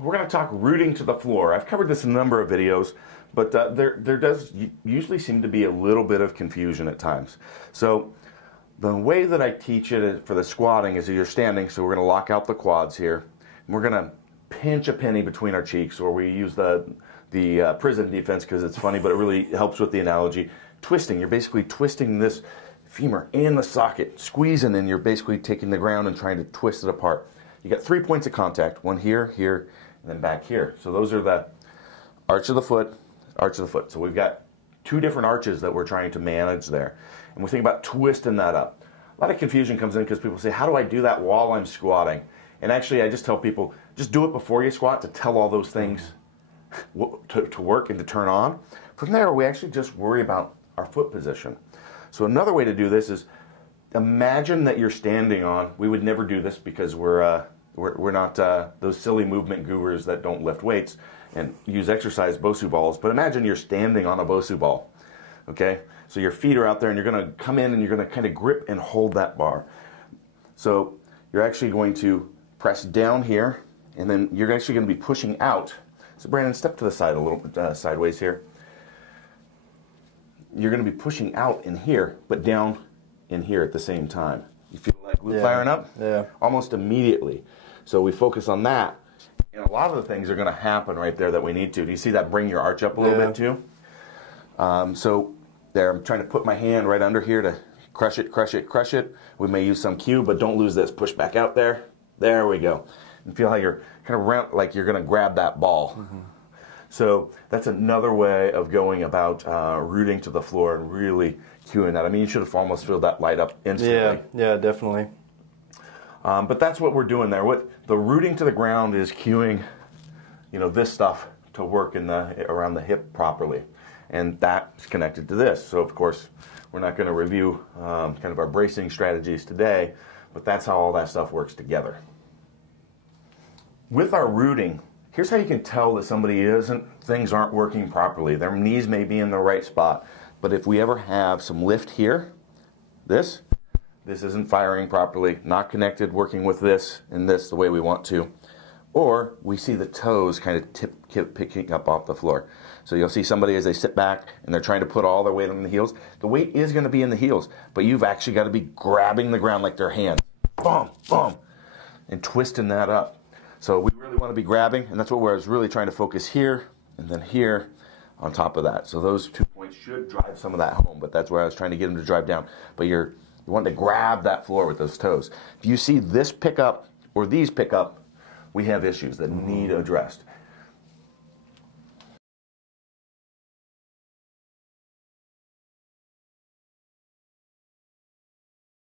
we're going to talk rooting to the floor. I've covered this in a number of videos, but there does usually seem to be a little bit of confusion at times. So the way that I teach it for the squatting is that you're standing, so we're going to lock out the quads here. And we're going to pinch a penny between our cheeks, or we use the prison defense because it's funny, but it really helps with the analogy. Twisting, you're basically twisting this femur in the socket, squeezing, and you're basically taking the ground and trying to twist it apart. You got 3 points of contact, one here, here, and then back here. So those are the arch of the foot, arch of the foot. So we've got 2 different arches that we're trying to manage there. And we think about twisting that up. A lot of confusion comes in because people say, how do I do that while I'm squatting? And actually, I just tell people, just do it before you squat to tell all those things to work and to turn on. From there, we actually just worry about our foot position. So another way to do this is imagine that you're standing on, we would never do this because we're not those silly movement gurus that don't lift weights and use exercise Bosu balls, but imagine you're standing on a Bosu ball, okay? So your feet are out there and you're gonna come in and you're gonna kind of grip and hold that bar. So you're actually going to press down here and then you're actually gonna be pushing out. So Brandon, step to the side a little bit, sideways here. You're going to be pushing out in here, but down in here at the same time. You feel that glute firing up? Yeah. Almost immediately. So we focus on that. And a lot of the things are going to happen right there that we need to. Do you see that bring your arch up a little bit too? So there, I'm trying to put my hand right under here to crush it, crush it, crush it. We may use some cue, but don't lose this. Push back out there. There we go. And feel how you're kind of round, like you're going to grab that ball. Mm-hmm. So that's another way of going about rooting to the floor and really cueing that. I mean, you should have almost filled that light up instantly. Yeah, definitely. But that's what we're doing there. What the rooting to the ground is cueing, this stuff to work around the hip properly, and that's connected to this. So of course, we're not going to review kind of our bracing strategies today, but that's how all that stuff works together. With our rooting, here's how you can tell that things aren't working properly. Their knees may be in the right spot, but if we ever have some lift here, this isn't firing properly, not connected, working with this and this the way we want to, or we see the toes kind of picking up off the floor. So you'll see somebody as they sit back and they're trying to put all their weight on the heels. The weight is going to be in the heels, but you've actually got to be grabbing the ground like their hands, boom, boom, and twisting that up. So we really want to be grabbing, and that's what I was really trying to focus here and then here on top of that. So those 2 points should drive some of that home, but that's where I was trying to get them to drive down. But you want to grab that floor with those toes. If you see this pick up or these pick up, we have issues that need addressed.